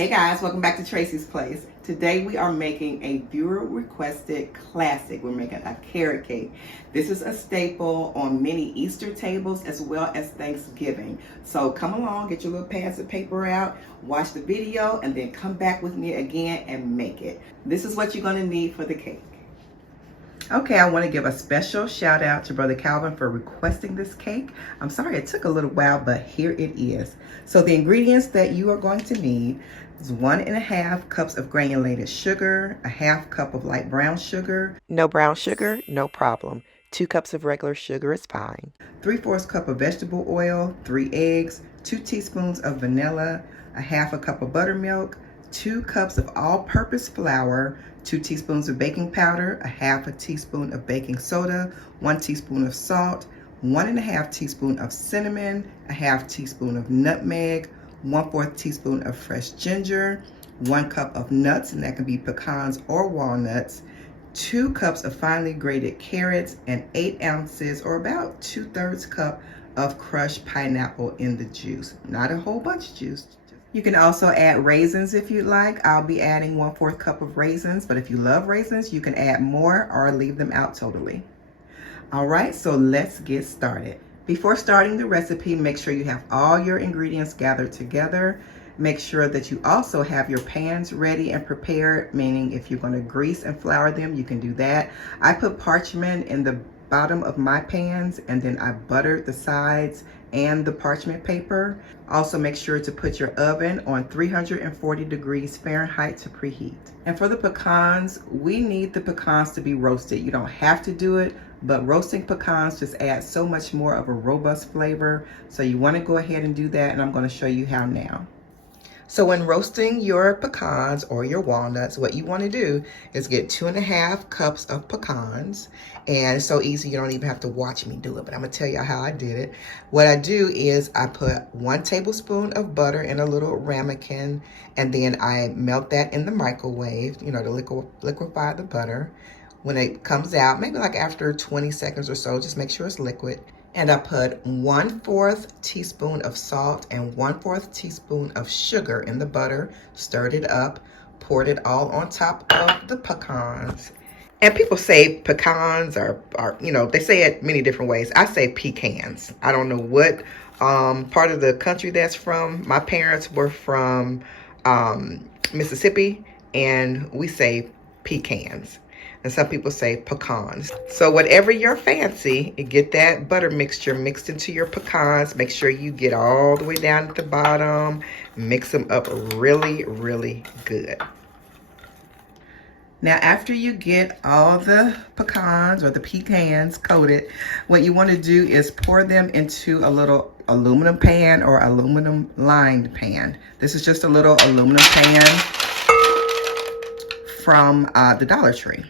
Hey guys, welcome back to Tracie's Place. Today we are making a viewer requested classic. We're making a carrot cake. This is a staple on many Easter tables as well as Thanksgiving. So come along, get your little pads of paper out, watch the video, and then come back with me again and make it. This is what you're gonna need for the cake. Okay, I want to give a special shout out to Brother Calvin for requesting this cake. I'm sorry it took a little while, but here it is. So the ingredients that you are going to need is 1.5 cups of granulated sugar, a half cup of light brown sugar. No brown sugar, no problem. 2 cups of regular sugar is fine. 3/4 cup of vegetable oil, 3 eggs, 2 teaspoons of vanilla, a half a cup of buttermilk, 2 cups of all-purpose flour, 2 teaspoons of baking powder, a half a teaspoon of baking soda, 1 teaspoon of salt, 1.5 teaspoon of cinnamon, a half teaspoon of nutmeg, 1/4 teaspoon of fresh ginger, 1 cup of nuts, and that can be pecans or walnuts, 2 cups of finely grated carrots, and 8 ounces or about 2/3 cup of crushed pineapple in the juice. Not a whole bunch of juice. You can also add raisins if you'd like. I'll be adding 1/4 cup of raisins, but if you love raisins, you can add more or leave them out totally. All right, so let's get started. Before starting the recipe, make sure you have all your ingredients gathered together. Make sure that you also have your pans ready and prepared, meaning if you're going to grease and flour them, you can do that. I put parchment in the bottom of my pans, and then I buttered the sides and the parchment paper. Also make sure to put your oven on 340 degrees Fahrenheit to preheat. And for the pecans, we need the pecans to be roasted. You don't have to do it, but roasting pecans just adds so much more of a robust flavor. So you want to go ahead and do that, and I'm going to show you how now. So when roasting your pecans or your walnuts, what you want to do is get 2.5 cups of pecans. And it's so easy, you don't even have to watch me do it, but I'm going to tell you how I did it. What I do is I put 1 tablespoon of butter in a little ramekin, and then I melt that in the microwave, you know, to liquefy the butter. When it comes out, maybe like after 20 seconds or so, just make sure it's liquid. And I put 1/4 teaspoon of salt and 1/4 teaspoon of sugar in the butter, stirred it up, poured it all on top of the pecans. And people say pecans are you know, they say it many different ways. I say pecans. I don't know what part of the country that's from. My parents were from Mississippi, and we say pecans. And some people say pecans. So whatever your fancy, get that butter mixture mixed into your pecans. Make sure you get all the way down at the bottom. Mix them up really, really good. Now, after you get all the pecans or the pecans coated, what you want to do is pour them into a little aluminum pan or aluminum lined pan. This is just a little aluminum pan from the Dollar Tree.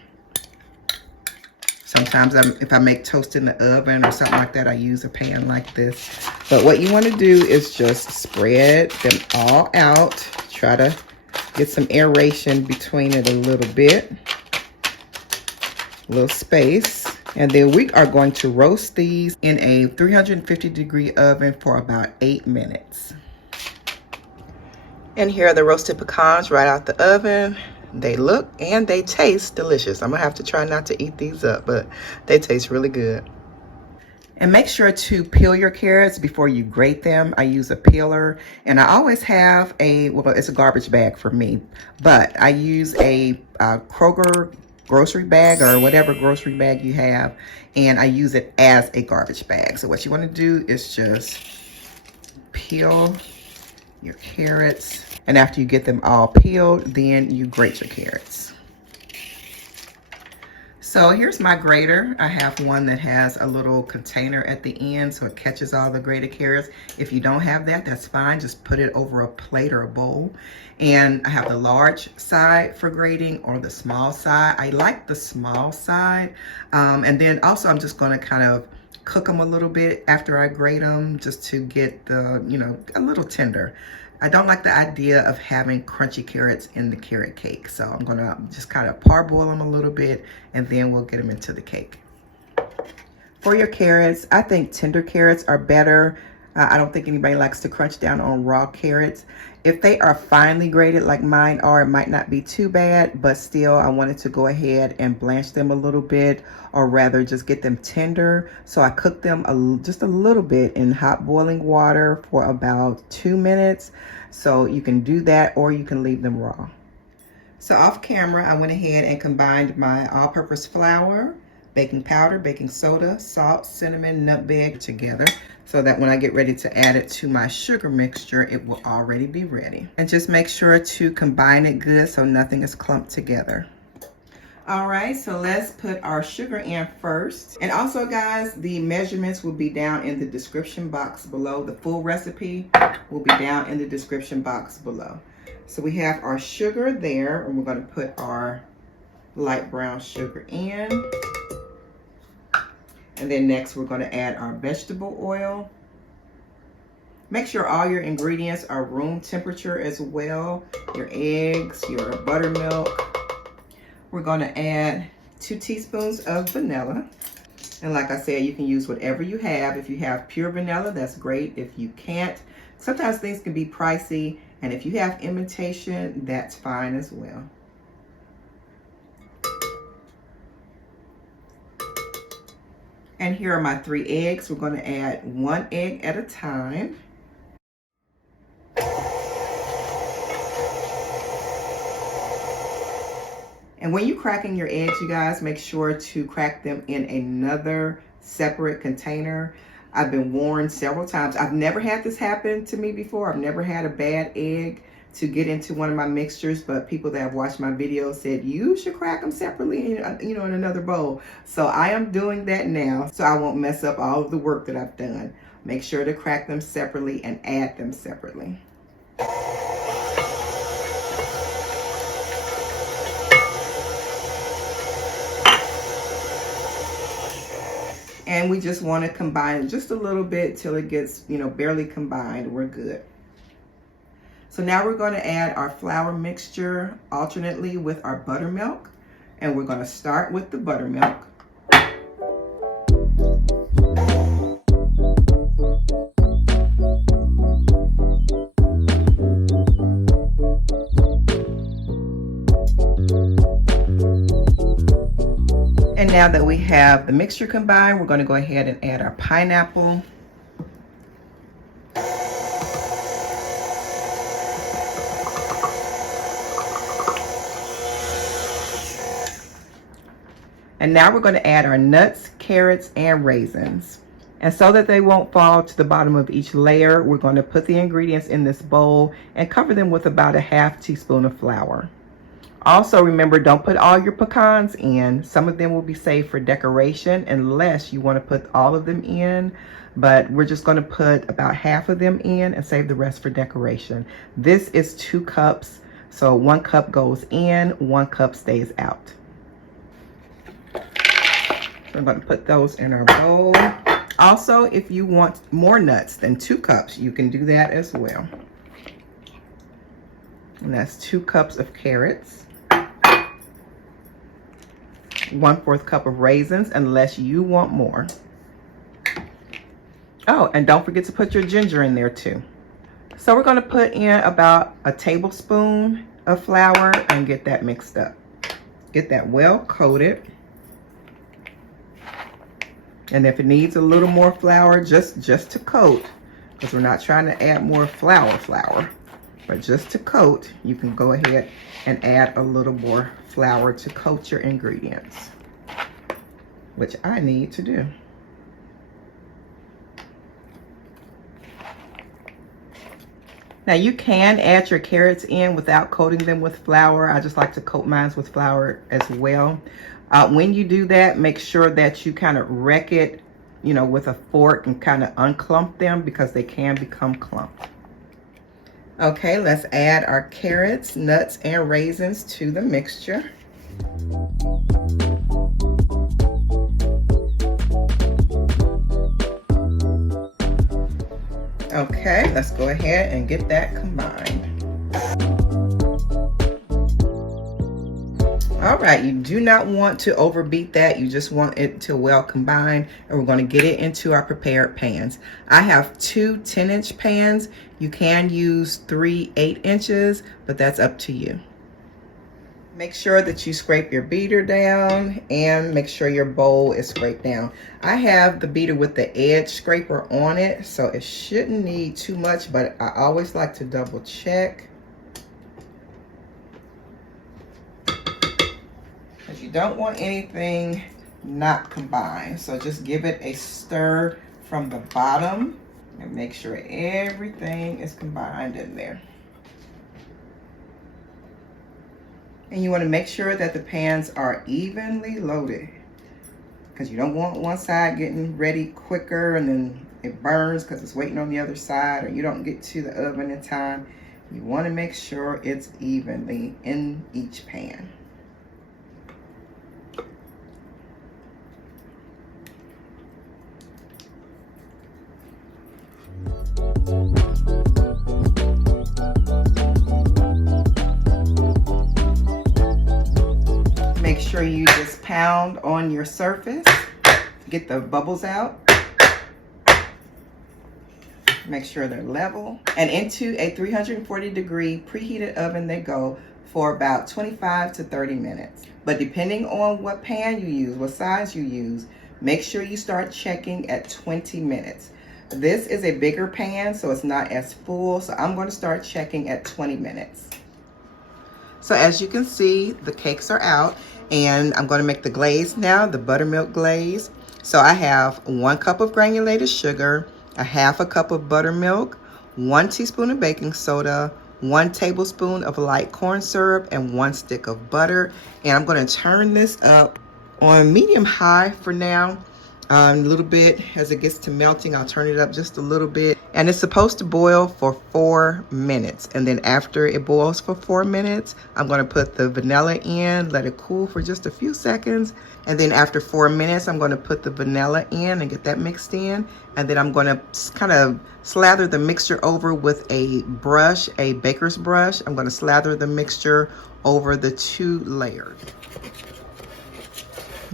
Sometimes if I make toast in the oven or something like that, I use a pan like this. But what you want to do is just spread them all out. Try to get some aeration between it a little bit. A little space. And then we are going to roast these in a 350-degree oven for about 8 minutes. And here are the roasted pecans right out the oven. They look and they taste delicious. I'm gonna have to try not to eat these up, but they taste really good. And make sure to peel your carrots before you grate them. I use a peeler, and I always have well, it's a garbage bag for me, but I use a Kroger grocery bag or whatever grocery bag you have, and I use it as a garbage bag. So what you want to do is just peel your carrots. And after you get them all peeled, then you grate your carrots. So here's my grater. I have one that has a little container at the end so it catches all the grated carrots. If you don't have that, that's fine. Just put it over a plate or a bowl. And I have the large side for grating or the small side. I like the small side. And then also I'm just going to kind of cook them a little bit after I grate them just to get the, you know, a little tender. I don't like the idea of having crunchy carrots in the carrot cake. So I'm gonna just kind of parboil them a little bit, and then we'll get them into the cake. For your carrots, I think tender carrots are better. I don't think anybody likes to crunch down on raw carrots. If they are finely grated like mine are, it might not be too bad, but still I wanted to go ahead and blanch them a little bit, or rather just get them tender. So I cooked them just a little bit in hot boiling water for about 2 minutes. So you can do that, or you can leave them raw. So off camera, I went ahead and combined my all-purpose flour, baking powder, baking soda, salt, cinnamon, nutmeg together, so that when I get ready to add it to my sugar mixture, it will already be ready. And just make sure to combine it good so nothing is clumped together. All right, so let's put our sugar in first. And also guys, the measurements will be down in the description box below. The full recipe will be down in the description box below. So we have our sugar there, and we're going to put our light brown sugar in. And then next we're going to add our vegetable oil. Make sure all your ingredients are room temperature as well. Your eggs, your buttermilk. We're going to add 2 teaspoons of vanilla. And like I said, you can use whatever you have. If you have pure vanilla, that's great. If you can't, sometimes things can be pricey. And if you have imitation, that's fine as well. And here are my 3 eggs. We're going to add 1 egg at a time. And when you're cracking your eggs, you guys, make sure to crack them in another separate container. I've been warned several times. I've never had this happen to me before. I've never had a bad egg to get into one of my mixtures, but people that have watched my videos said you should crack them separately, in another bowl. So I am doing that now, so I won't mess up all of the work that I've done. Make sure to crack them separately and add them separately. And we just want to combine it just a little bit till it gets, barely combined. We're good. So now we're going to add our flour mixture alternately with our buttermilk. And we're going to start with the buttermilk. And now that we have the mixture combined, we're going to go ahead and add our pineapple. And now we're going to add our nuts, carrots, and raisins. And so that they won't fall to the bottom of each layer, we're going to put the ingredients in this bowl and cover them with about a half teaspoon of flour. Also remember, don't put all your pecans in. Some of them will be saved for decoration unless you want to put all of them in. But we're just going to put about half of them in and save the rest for decoration. This is 2 cups. So 1 cup goes in, 1 cup stays out. So I'm going to put those in our bowl. Also, if you want more nuts than 2 cups, you can do that as well. And that's 2 cups of carrots. 1/4 cup of raisins, unless you want more. Oh, and don't forget to put your ginger in there too. So we're going to put in about a tablespoon of flour and get that mixed up. Get that well coated. And if it needs a little more flour, just to coat, because we're not trying to add more flour, but just to coat, you can go ahead and add a little more flour to coat your ingredients, which I need to do. Now you can add your carrots in without coating them with flour. I just like to coat mine with flour as well. When you do that, make sure that you kind of wreck it, with a fork and kind of unclump them, because they can become clumped. Okay, let's add our carrots, nuts, and raisins to the mixture. Okay, let's go ahead and get that combined. All right, you do not want to overbeat that. You just want it to well combine, and we're going to get it into our prepared pans. I have two 10-inch pans. You can use 3 8-inches, but that's up to you. Make sure that you scrape your beater down and make sure your bowl is scraped down. I have the beater with the edge scraper on it, so it shouldn't need too much, but I always like to double check. Because you don't want anything not combined. So just give it a stir from the bottom and make sure everything is combined in there. And you want to make sure that the pans are evenly loaded, because you don't want one side getting ready quicker and then it burns because it's waiting on the other side, or you don't get to the oven in time. You want to make sure it's evenly in each pan. Make sure you just pound on your surface, get the bubbles out. Make sure they're level. And into a 340-degree preheated oven they go for about 25 to 30 minutes. But depending on what pan you use, what size you use, make sure you start checking at 20 minutes. This is a bigger pan, so it's not as full, so I'm going to start checking at 20 minutes. So as you can see, the cakes are out, and I'm going to make the glaze now, the buttermilk glaze. So I have 1 cup of granulated sugar, a 1/2 cup of buttermilk, 1 teaspoon of baking soda, 1 tablespoon of light corn syrup, and 1 stick of butter. And I'm going to turn this up on medium high for now. A little bit as it gets to melting, I'll turn it up just a little bit. And it's supposed to boil for 4 minutes. And then after it boils for 4 minutes, I'm going to put the vanilla in, let it cool for just a few seconds. And then after 4 minutes, I'm going to put the vanilla in and get that mixed in. And then I'm going to kind of slather the mixture over with a brush, a baker's brush. I'm going to slather the mixture over the 2 layers.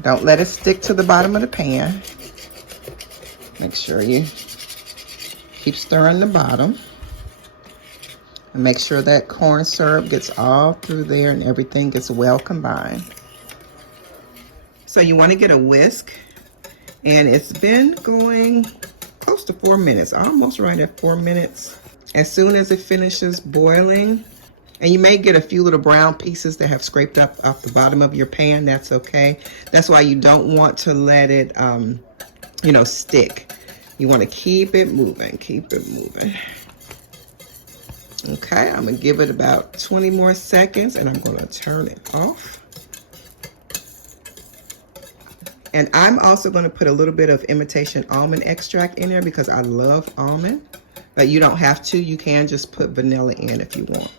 Don't let it stick to the bottom of the pan. Make sure you keep stirring the bottom. And make sure that corn syrup gets all through there and everything gets well combined. So you want to get a whisk. And it's been going close to 4 minutes, almost right at 4 minutes. As soon as it finishes boiling, and you may get a few little brown pieces that have scraped up off the bottom of your pan. That's okay. That's why you don't want to let it, stick. You want to keep it moving, keep it moving. Okay, I'm going to give it about 20 more seconds, and I'm going to turn it off. And I'm also going to put a little bit of imitation almond extract in there because I love almond. But you don't have to. You can just put vanilla in if you want.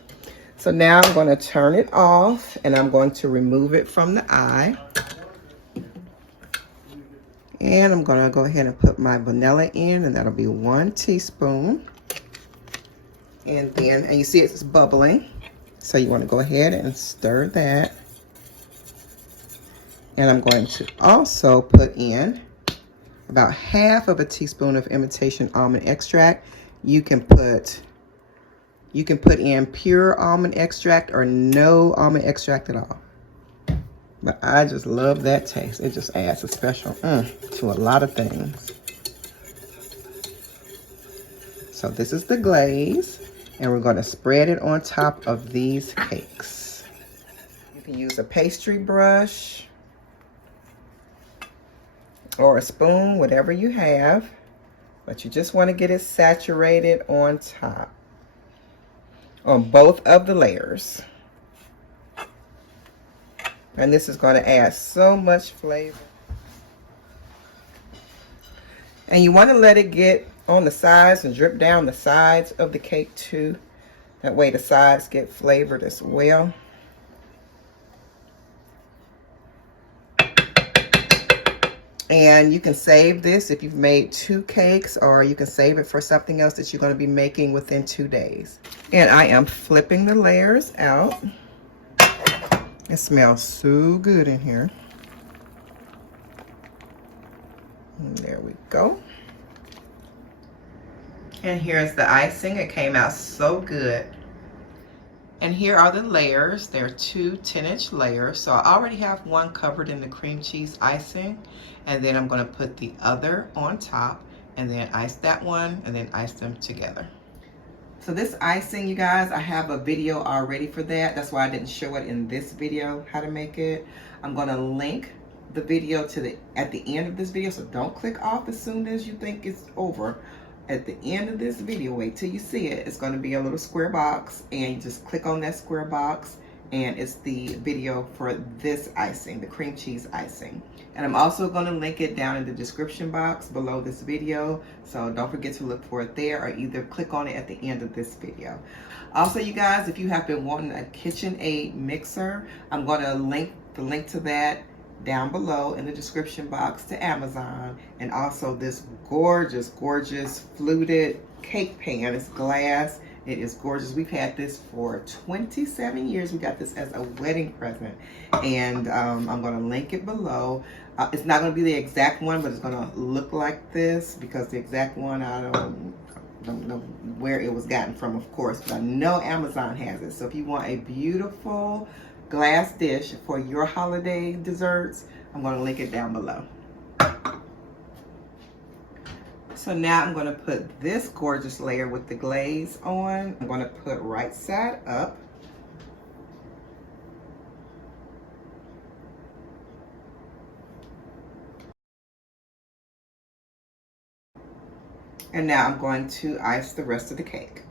So now I'm going to turn it off, and I'm going to remove it from the eye. And I'm going to go ahead and put my vanilla in, and that'll be 1 teaspoon. And you see it's bubbling. So you want to go ahead and stir that. And I'm going to also put in about 1/2 teaspoon of imitation almond extract. You can put in pure almond extract or no almond extract at all. But I just love that taste. It just adds a special to a lot of things. So this is the glaze, and we're going to spread it on top of these cakes. You can use a pastry brush or a spoon, whatever you have, but you just want to get it saturated on top, on both of the layers. And this is going to add so much flavor. And you want to let it get on the sides and drip down the sides of the cake too. That way the sides get flavored as well. And you can save this if you've made 2 cakes, or you can save it for something else that you're going to be making within 2 days. And I am flipping the layers out. It smells so good in here. And there we go. And here's the icing. It came out so good. And here are the layers. There are two 10-inch layers. So I already have one covered in the cream cheese icing. And then I'm going to put the other on top and then ice that one and then ice them together. So this icing, you guys, I have a video already for that. That's why I didn't show it in this video, how to make it. I'm going to link the video to at the end of this video. So don't click off as soon as you think it's over. At the end of this video, wait till you see it. It's going to be a little square box, and you just click on that square box, and it's the video for this icing, the cream cheese icing. And I'm also going to link it down in the description box below this video, so don't forget to look for it there, or either click on it at the end of this video. Also, you guys, if you have been wanting a KitchenAid mixer, I'm going to link the link to that down below in the description box to Amazon. And also this gorgeous fluted cake pan. It's glass. It is gorgeous. We've had this for 27 years. We got this as a wedding present, and I'm going to link it below. It's not going to be the exact one, but it's going to look like this, because the exact one I don't know where it was gotten from, of course, but I know Amazon has it. So if you want a beautiful glass dish for your holiday desserts, I'm going to link it down below. So now I'm going to put this gorgeous layer with the glaze on. I'm going to put right side up. And now I'm going to ice the rest of the cake.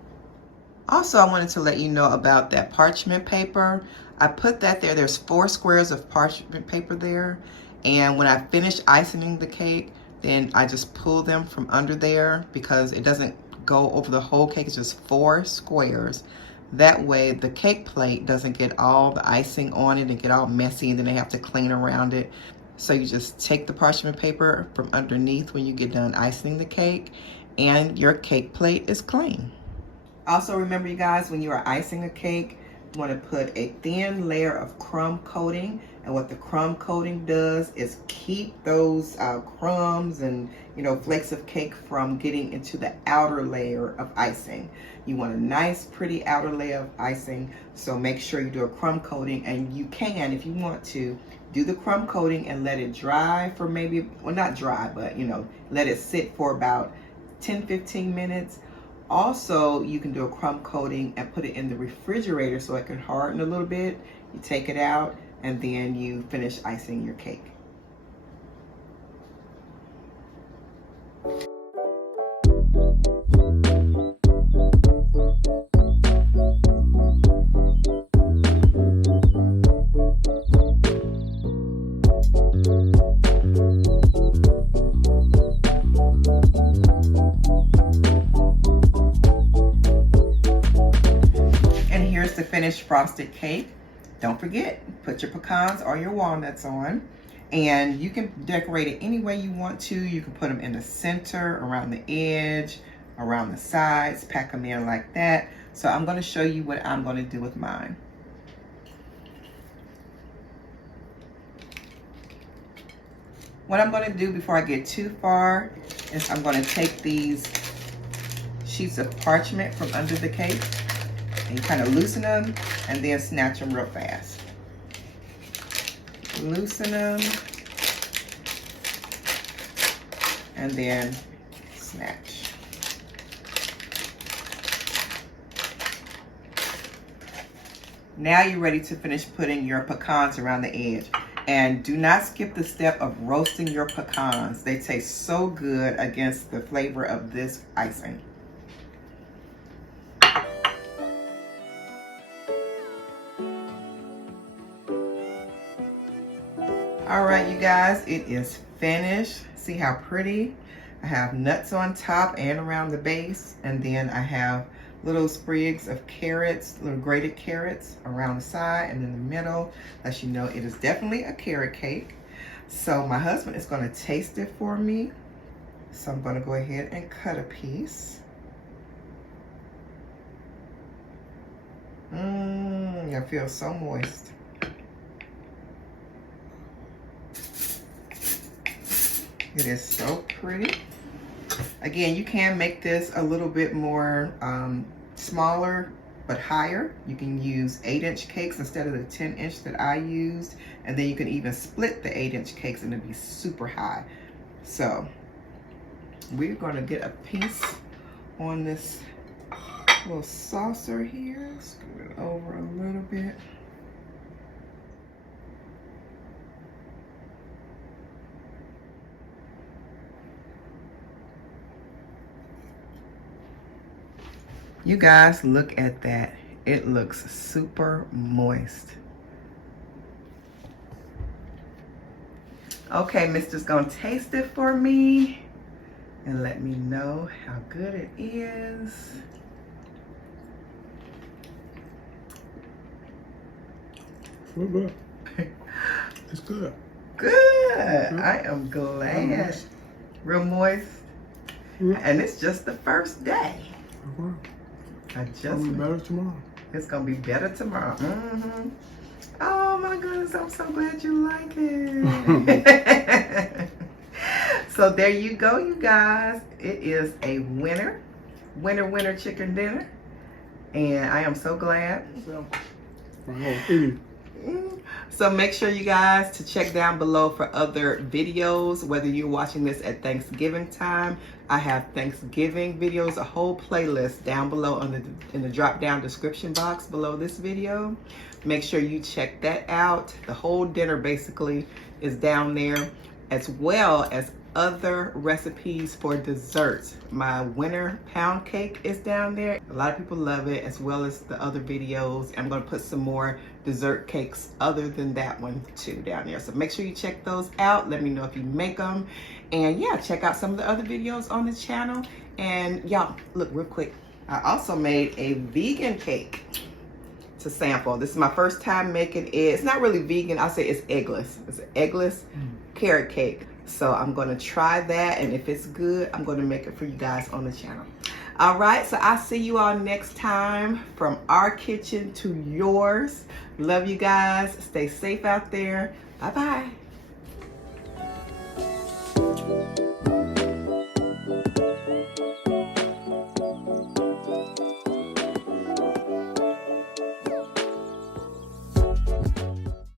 Also, I wanted to let you know about that parchment paper. I put that there. There's 4 squares of parchment paper there. And when I finish icing the cake, then I just pull them from under there, because it doesn't go over the whole cake. It's just 4 squares. That way the cake plate doesn't get all the icing on it and get all messy, and then they have to clean around it. So you just take the parchment paper from underneath when you get done icing the cake, and your cake plate is clean. Also, remember, you guys, when you are icing a cake, you want to put a thin layer of crumb coating. And what the crumb coating does is keep those crumbs and, flakes of cake from getting into the outer layer of icing. You want a nice, pretty outer layer of icing. So make sure you do a crumb coating, and you can, if you want to, do the crumb coating and let it dry for maybe, well, not dry, but, let it sit for about 10-15 minutes. Also, you can do a crumb coating and put it in the refrigerator so it can harden a little bit. You take it out, and then you finish icing your cake. The finished frosted cake. Don't forget, put your pecans or your walnuts on, and you can decorate it any way you want to. You can put them in the center, around the edge, around the sides, pack them in like that. So I'm going to show you what I'm going to do with mine. What I'm going to do before I get too far is I'm going to take these sheets of parchment from under the cake, and you kind of loosen them and then snatch them real fast. Loosen them and then snatch. Now you're ready to finish putting your pecans around the edge. And do not skip the step of roasting your pecans. They taste so good against the flavor of this icing. All right, you guys, it is finished. See how pretty? I have nuts on top and around the base, and then I have little sprigs of carrots, little grated carrots around the side and in the middle. As you know, it is definitely a carrot cake. So my husband is going to taste it for me. So I'm going to go ahead and cut a piece. It feels so moist. It is so pretty. Again, you can make this a little bit more smaller but higher. You can use 8-inch cakes instead of the 10-inch that I used, and then you can even split the 8-inch cakes and it'll be super high. So we're gonna get a piece on this little saucer here. Scoot it over a little bit. You guys, look at that. It looks super moist. Okay, Mister's gonna taste it for me and let me know how good it is. Real good. It's good. Good. I am glad. Real moist. And it's just the first day. It's gonna be better tomorrow. It's gonna be better tomorrow. Mm-hmm. Oh my goodness, I'm so glad you like it. So there you go, you guys. It is a winner chicken dinner. And I am so glad. So make sure you guys to check down below for other videos, whether you're watching this at Thanksgiving time. I have Thanksgiving videos, a whole playlist down below in the drop down description box below this video. Make sure you check that out. The whole dinner basically is down there, as well as other recipes for desserts. My winter pound cake is down there. A lot of people love it, as well as the other videos. I'm gonna put some more dessert cakes other than that one too down there. So make sure you check those out. Let me know if you make them. And yeah, check out some of the other videos on the channel. And y'all, look real quick. I also made a vegan cake to sample. This is my first time making it. It's not really vegan. I'll say it's eggless. It's an eggless carrot cake. So I'm gonna try that, and if it's good, I'm gonna make it for you guys on the channel. All right, so I'll see you all next time, from our kitchen to yours. Love you guys. Stay safe out there. Bye-bye.